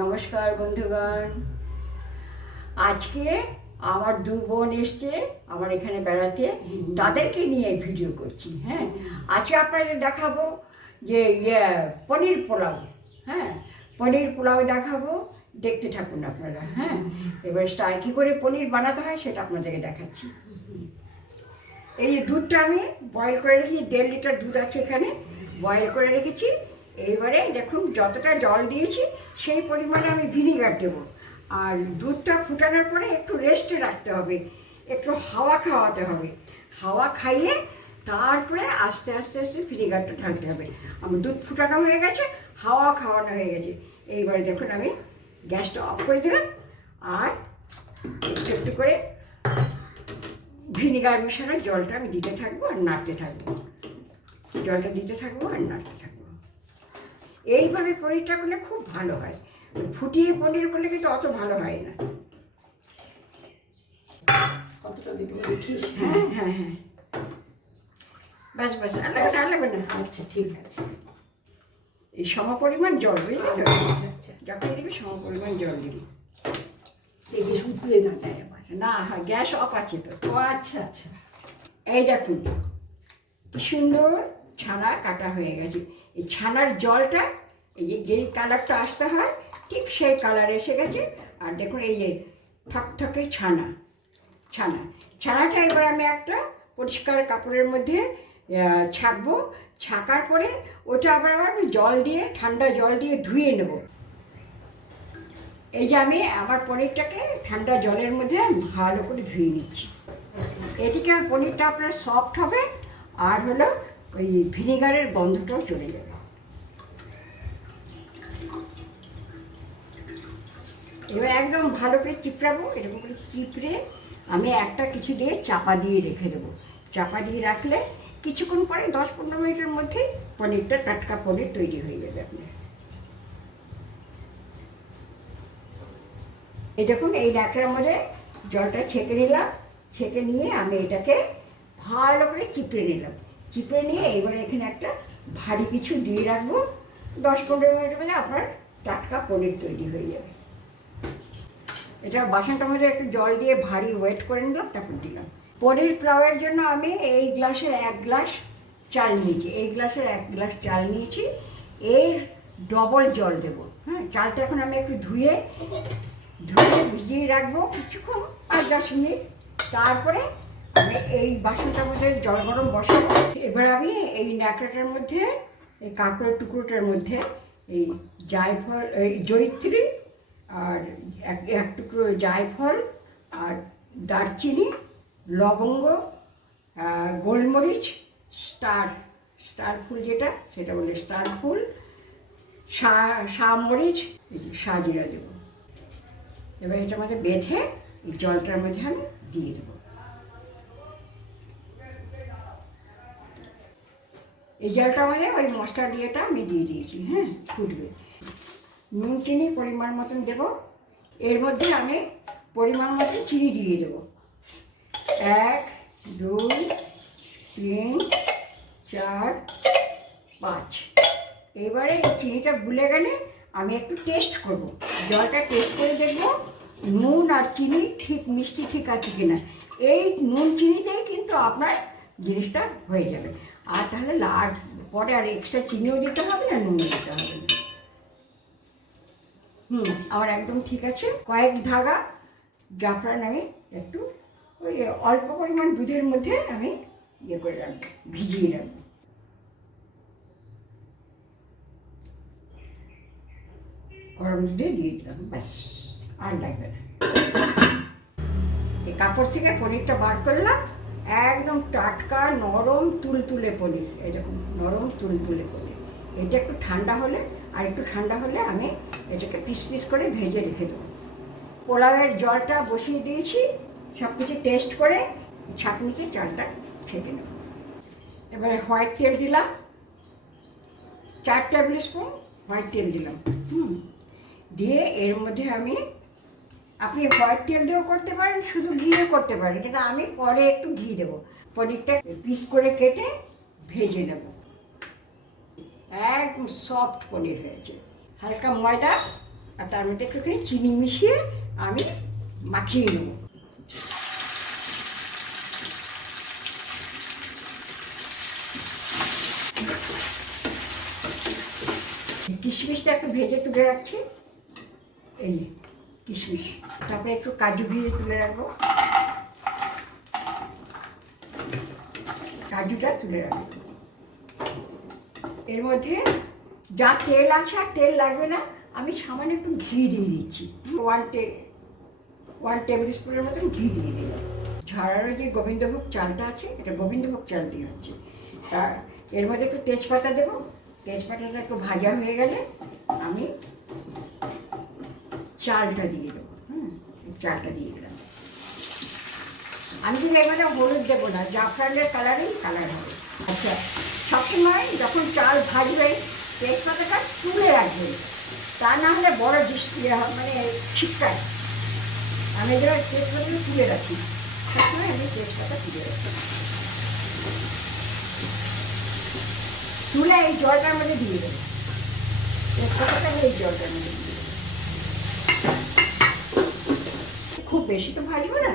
নমস্কার বন্ধুগণ। আজকে আমার দু বোন এসছে আমার এখানে বেড়াতে। তাদেরকে নিয়ে ভিডিও করছি হ্যাঁ? আজকে আপনাদের দেখাবো যে ইয়ে পনির পোলাও হ্যাঁ? পনির পোলাও দেখাবো দেখতে থাকুন আপনারা হ্যাঁ? এবার স্টার কী করে পনির বানাতে হয় সেটা আপনাদেরকে দেখাচ্ছি। এই যে দুধটা আমি বয়েল করে রেখেছি দেড় লিটার দুধ আছে এখানে বয়েল করে রেখেছি। এইবারে দেখুন, যতটা জল দিয়েছি, সেই পরিমাণে আমি ভিনিগার দেবো। আর দুধটা ফুটানোর পরে একটু রেস্টে রাখতে হবে। একটু হাওয়া খাওয়াতে হবে। হাওয়া খাইয়ে তারপরে আস্তে আস্তে আস্তে ভিনিগারটা ঢালতে হবে। আমার দুধ ফুটানো হয়ে গেছে, হাওয়া খাওয়ানো হয়ে গেছে। এইবারে দেখুন আমি গ্যাসটা অফ করে দিলাম। আর একটু একটু করে ভিনিগার মেশানো জলটা আমি দিতে থাকব আর নাড়তে থাকব। জলটা দিতে থাকব আর নাড়তে থাকব। এইভাবে পনিরটা করলে খুব ভালো হয়। ফুটিয়ে পনির করলে কিন্তু অত ভালো হয় না। কতটা দিব দেখিস। হ্যাঁ হ্যাঁ হ্যাঁ। বাস বাস। আর লাগবে না, আচ্ছা ঠিক আছে। এই সম পরিমাণ জল বুঝলি তো? আচ্ছা আচ্ছা। যখন দিবি সম পরিমাণ জল দিবি। দেখে শুকিয়ে না যায় আমার না হ্যাঁ গ্যাস অফ আছে তো। ও আচ্ছা আচ্ছা। এই দেখুন কি সুন্দর। ছানা কাটা হয়ে গেছে। এই ছানার জলটা, এই যে যেই কালারটা আসতে হয়, ঠিক সেই কালার এসে গেছে। আর দেখুন এই যে থকথকে ছানা ছানা। ছানাটা এবার আমি একটা পরিষ্কার কাপড়ের মধ্যে ছাকবো। ছাকার পরে ওটা আবার আবার আমি জল দিয়ে, ঠান্ডা জল দিয়ে ধুয়ে নেব। এই যে আমি আমার পনিরটাকে ঠান্ডা জলের মধ্যে ভালো করে ধুয়ে নিচ্ছি। এদিকে পনিরটা আপনার সফট হবে, আর হলো ওই ভিনেগারের গন্ধটাও চলে যাবে। এবার একদম ভালো করে চিপড়াবো, এরকম করে চিপড়ে আমি একটা কিছু দিয়ে চাপা দিয়ে রেখে দেবো। চাপা দিয়ে রাখলে কিছুক্ষণ পরে দশ পনেরো মিনিটের মধ্যেই পনিরটা, টাটকা পনির তৈরি হয়ে যাবে আপনার। এই দেখুন, এই ন্যাকড়ার মধ্যে জলটা ছেঁকে নিলাম। ছেঁকে নিয়ে আমি এটাকে ভালো করে চিপড়ে নিলাম। চিপড়ে নিয়ে এবারে এখানে একটা ভারী কিছু দিয়ে রাখব। দশ পনেরো মিনিট মধ্যে আপনার টাটকা পনির তৈরি হয়ে যাবে। এটা বাসনটার মধ্যে একটু জল দিয়ে ভারী ওয়েট করে নিলাম, তারপর দিলাম। পনির পোলাওয়ের জন্য আমি এই গ্লাসের এক গ্লাস চাল নিয়েছি। এই গ্লাসের এক গ্লাস চাল নিয়েছি। এর ডবল জল দেবো। হ্যাঁ চালটা এখন আমি একটু ধুয়ে ধুয়ে ভিজিয়ে রাখব কিছুক্ষণ, পাঁচ দশ মিনিট। তারপরে আমি এই বাসনটার মধ্যে জল গরম বসাবো। এবার আমি এই ন্যাকড়াটার মধ্যে, এই কাপড়ের টুকরোটার মধ্যে এই জায়ফল, এই জৈত্রী আর এক এক টুকরো জায়ফল আর দারচিনি, লবঙ্গ গোলমরিচ, স্টার স্টার ফুল যেটা, সেটা বলে স্টার ফুল যে সাজিরা দেবো। এবার এটা মধ্যে বেঁধে এই জলটার মধ্যে আমি দিয়ে দেবো। এই জলটা মানে ওই মশলা দিয়েটা আমি দিয়ে দিয়েছি হ্যাঁ ফুটবে। নুন, চিনি পরিমাণ মতন দেব। এর মধ্যে আমি পরিমাণ মতন চিনি দিয়ে দেবো। এক, দুই, তিন, চার, পাঁচ। এবারে চিনিটা গুলে গেলে আমি একটু টেস্ট করব। জলটা টেস্ট করে দেখব নুন আর চিনি ঠিক মিষ্টি ঠিক আছে কিনা। এই নুন, চিনিতেই কিন্তু আপনার জিনিসটা হয়ে যাবে। আর তাহলে আর পরে আর এক্সট্রা চিনিও দিতে হবে না নুনও দিতে হবে। না হুম, আমার একদম ঠিক আছে। কয়েক ধাগা জাফরান আমি একটু ওই অল্প পরিমাণ দুধের মধ্যে আমি ইয়ে করে রাখব, ভিজিয়ে রাখব। গরম দুধে দিয়ে দিলাম, ব্যাস, আর লাগবে না। এই কাপড় থেকে পনিরটা বার করলাম। একদম টাটকা, নরম তুলতুলে পনির, এরকম নরম তুলতুলে পনির। এটা একটু ঠান্ডা হলে, আর একটু ঠান্ডা হলে আমি এটাকে পিস পিস করে ভেজে রেখে দেবো। পোলাওয়ের জলটা বসিয়ে দিয়েছি সব কিছু টেস্ট করে ছাঁকনিতে চালটা ছেঁকে নেব। এবারে হোয়াইট তেল দিলাম, চার টেবিল স্পুন হোয়াইট তেল দিলাম। হুম, দিয়ে এর মধ্যে আমি আপনি হোয়াইট তেল দিয়েও করতে পারেন, শুধু ঘিও করতে পারেন। কিন্তু আমি পরে একটু ঘি দেবো। পনিরটা পিস করে কেটে ভেজে নেব। একদম সফট পনির হয়েছে। হালকা ময়দা আর তার মধ্যে একটুখানি চিনি মিশিয়ে আমি মাখিয়ে নেব। কিশমিশটা একটু ভেজে তুলে রাখছি। এই কিশমিশ। তারপরে একটু কাজু ভেজে তুলে রাখব। কাজুটা তুলে রাখব। এর মধ্যে যা তেল আছে আর তেল লাগবে না, আমি সামান্য একটু ঘি দিয়ে দিচ্ছি। ওয়ান টে ওয়ান টেবিল স্পুনের মতন ঘি দিয়ে দিলাম। ঝাড়ারও যে গোবিন্দভোগ চালটা আছে, এটা গোবিন্দভোগ চাল দিয়ে হচ্ছে। তা এর মধ্যে একটু তেজপাতা দেবো। তেজপাতাটা একটু ভাজা হয়ে গেলে আমি চালটা দিয়ে দেবো। হুম, চালটা দিয়ে দিলাম। আমি কিন্তু এখানে হলুদ দেবো না, জাফরানের কালারেই কালার হবে। আচ্ছা সবসময় যখন চাল ভাজবেন তেজপাতাটা তুলে রাখবেন তা না হলে বড় ডিশ মানে ছিটকায়। আমি এগুলো তেজপাতাটা তুলে রাখি। সবসময় আমি তেজপাতা তুলে রাখি। তুলে এই জলটার মধ্যে দিয়ে দেবো। তেজপাতাটা এই জলটার মধ্যে দিয়ে দেবো খুব বেশি তো ভাজবো না,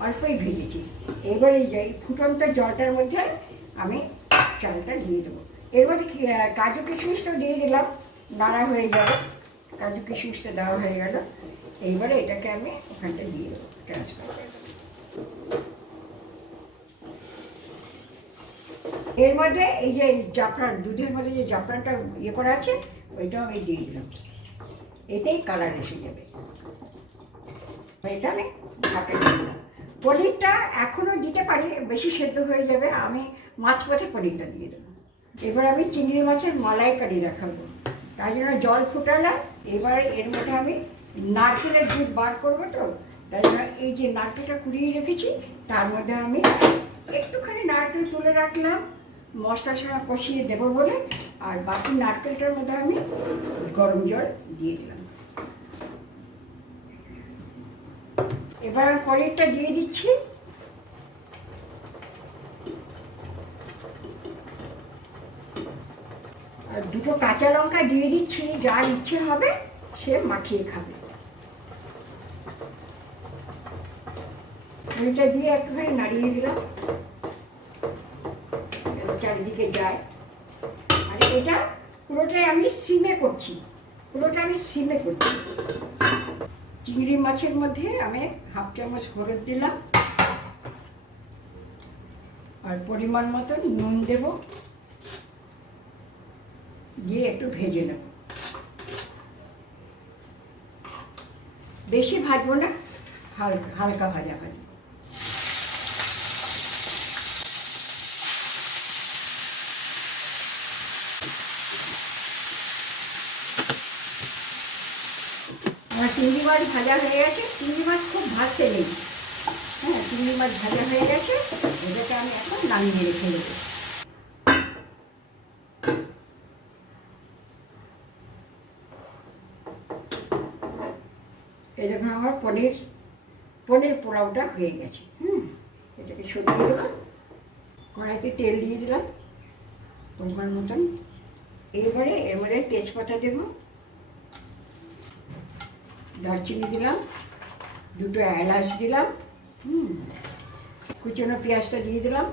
অল্পই ভেজেছি। এবার এই যে ফুটন্ত জলটার মধ্যে আমি চালটা দিয়ে দেবো। এর মধ্যে কি- কাজু কিশমিশটাও দিয়ে দিলাম, নাড়া হয়ে গেল, কাজু কিশমিশটা দেওয়া হয়ে গেল। এইবারে এটাকে আমি ওখানটা দিয়ে দেবো ট্রান্সফার এর মধ্যে এই যে জাফরান, দুধের মধ্যে যে জাফরানটা ইয়ে করা আছে, ওইটাও আমি দিয়ে দিলাম। এতেই কালার এসে যাবে। এটা আমি পনিরটা এখনও দিতে পারি, বেশি সেদ্ধ হয়ে যাবে, আমি মাছ পথে পনিরটা দিয়ে দেবো। এবার আমি চিংড়ি মাছের মালাইকারি দেখাবো। তাই জন্য জল ফুটালাম, এবার এর মধ্যে আমি নারকেলের দুধ বার করব তো তাই জন্য এই যে নারকেলটা কুড়িয়ে রেখেছি, তার মধ্যে আমি একটুখানি নারকেল তুলে রাখলাম, মশলার সঙ্গে কষিয়ে দেবো বলে, আর বাকি নারকেলটার মধ্যে আমি গরম জল দিয়ে দিলাম। এবার আমি পনিরটা দিয়ে দিচ্ছি। আর দুটো কাঁচা লঙ্কা দিয়ে দিচ্ছি, যার ইচ্ছে হবে সে মাখিয়ে খাবে। পনিরটা দিয়ে একটুখানি নাড়িয়ে দিলাম। চারিদিকে যায়। আর এটা পুরোটাই আমি সিমে করছি। পুরোটা আমি সিমে করছি। চিংড়ি মাছের মধ্যে আমি হাফ চামচ হলুদ দিলাম। আর পরিমাণ মতো নুন দেব। দিয়ে একটু ভেজে নেব। বেশি ভাজবো না হালকা হালকা ভাজা। ভাজবো আমার চিংড়ি মাছ ভাজা হয়ে গেছে। চিংড়ি মাছ খুব ভাজতে নেই। হ্যাঁ চিংড়ি মাছ ভাজা হয়ে গেছে। এটাকে আমি এখন নামিয়ে রেখে দেবো। এই দেখুন, আমার পনির পনির পোলাওটা হয়ে গেছে। হুম, এটাকে সরিয়ে দেবো কড়াইতে তেল দিয়ে দিলাম। পরিমাণ মতন। এবারে এর মধ্যে তেজপাতা দেবো। দারচিনি দিলাম, দুটো এলাচ দিলাম, হুম, কুচনো পেঁয়াজটা দিয়ে দিলাম।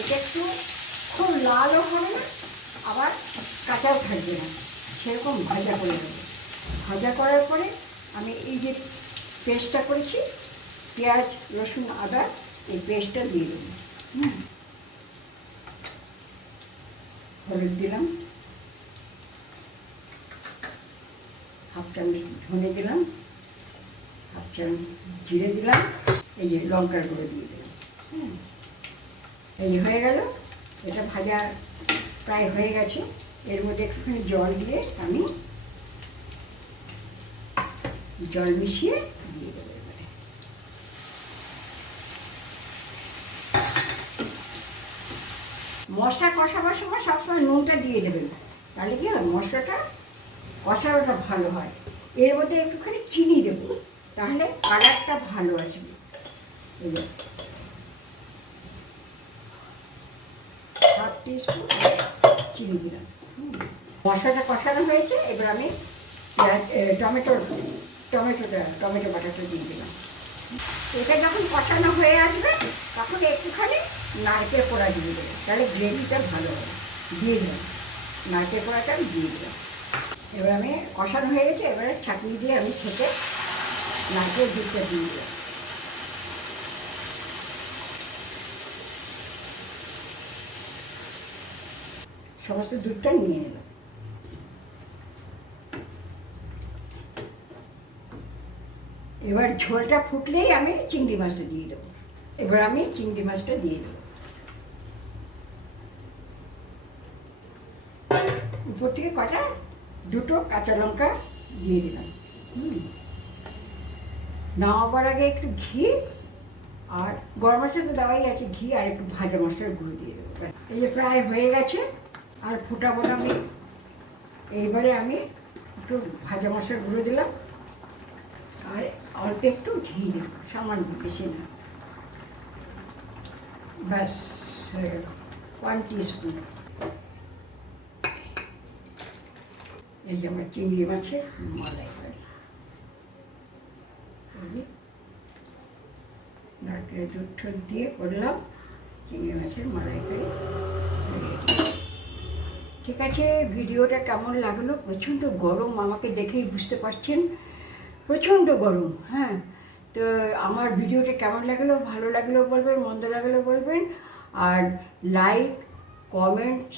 এটা একটু খুব লালও হবে না, আবার কাঁচাও থাকবে না, সেরকম ভাজা করে দেবো ভাজা করার পরে আমি এই যে পেস্টটা করেছি, পেঁয়াজ, রসুন, আদা, এই পেস্টটা দিয়ে দেবো। হুম, হলুদ দিলাম। হাফ চামচ ধনে দিলাম, হাফ চামচ জিরে দিলাম, এই যে লঙ্কার গুঁড়ো দিয়ে দিলাম হুম এই হয়ে গেল, এটা ভাজা প্রায় হয়ে গেছে। এর মধ্যে একটুখানি জল দিয়ে আমি জল মিশিয়ে দিয়ে দেবো এবারে। মশলা কষাবার সময় সবসময় নুনটা দিয়ে দেবেন, তাহলে কি হয়, মশলাটা কষানোটা ভালো হয়। এর মধ্যে একটুখানি চিনি দেবো, তাহলে কালারটা ভালো আসবে। এই হাফ টিস্পুন চিনি দিলাম। মশলাটা কষানো হয়েছে, এবার আমি টমেটো, টমেটোটা, টমেটো বাটাটা দিয়ে দিলাম। এটা যখন কষানো হয়ে আসবে, তখন একটুখানি নারকেল পোড়া দিয়ে দেবে, তাহলে গ্রেভিটা ভালো হবে। দিয়ে দেবেন নারকেল পোড়াটা আমি দিয়ে দিলাম। এবার আমি কষানো হয়ে গেছে, এবারে ছাঁকনি দিয়ে আমি ছেঁকে নারকেল দুধটা দিয়ে সমস্ত দুধটা নিয়ে নিলাম এবার ঝোলটা ফুটলেই আমি চিংড়ি মাছটা দিয়ে দেবো। এবার আমি চিংড়ি মাছটা দিয়ে দেবো। উপর থেকে কটা দুটো কাঁচা লঙ্কা দিয়ে দিলাম। নামাবার আগে একটু ঘি আর গরম মশলা তো দেওয়াই আছে, ঘি আর একটু ভাজা মশলার গুঁড়ো দিয়ে দেবো। এই যে প্রায় হয়ে গেছে, আর ফুটাবো না আমি। এইবারে আমি একটু ভাজা মশলার গুঁড়ো দিলাম, আর অল্প একটু ঘি দিলাম, সামান্য বেশি না। ব্যাস ওয়ান টিস্পুন এই যে আমার চিংড়ি মাছের মালাইকারি এই যে নারকেলের দুধ টুধ দিয়ে করলাম, চিংড়ি মাছের মালাইকারি। ঠিক আছে, ভিডিওটা কেমন লাগল? প্রচণ্ড গরম, আমাকে দেখেই বুঝতে পারছেন। প্রচণ্ড গরম হ্যাঁ। তো আমার ভিডিওটা কেমন লাগল? ভালো লাগলেও বলবেন, মন্দ লাগলেও বলবেন। আর লাইক কমেন্টস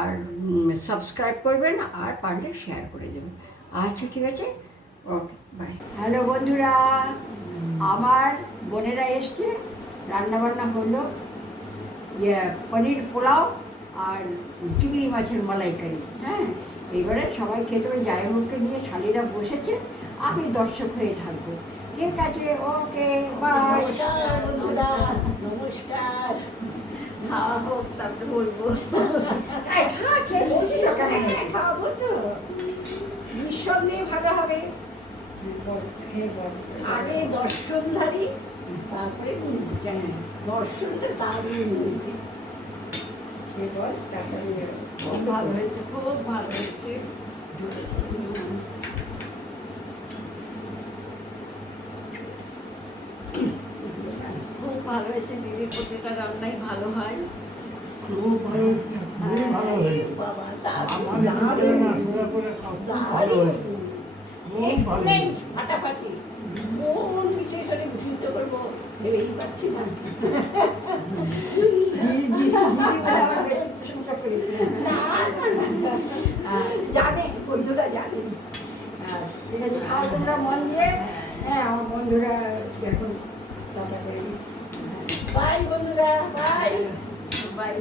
আর সাবস্ক্রাইব করবেন আর পারলে শেয়ার করে দেবেন। আচ্ছা ঠিক আছে? ওকে বাই হ্যালো বন্ধুরা। আমার বোনেরা এসছে। রান্নাবান্না হলো ইয়ে পনির পোলাও আর চিংড়ি মাছের মালাইকারি। হ্যাঁ এবারে সবাই খেতে হবে। জায়মুখকে নিয়ে শালিরা বসেছে। আমি দর্শক হয়ে থাকব। ঠিক আছে ওকে বাই নমস্কার। খাওয়া হোক তারপরে বলব খেয়ে তো কেন? খাওয়াবো তো নিঃসন্দেহে ভালো হবে। আগে দর্শনধারী তারপরে জানি দর্শনটা দারুণ হয়েছে তারপরে খুব ভালো হয়েছে খুব ভালো হয়েছে খুব ভালো হয়েছে দিদির প্রতিটা রান্নাই ভালো হয়। খুব ভালো হয়েছে। বাবা দারুণ। এক্সিলেন্ট। ফাটাফাটি। কোন বিশেষণে ভূষিত করব ভেবেই পাচ্ছি না। প্রশংসা না। জানে বন্ধুরা জানে ঠিক আছে খাও তোমরা মন দিয়ে হ্যাঁ আমার বন্ধুরা এখন করে বাই বন্ধুরা বাই বাই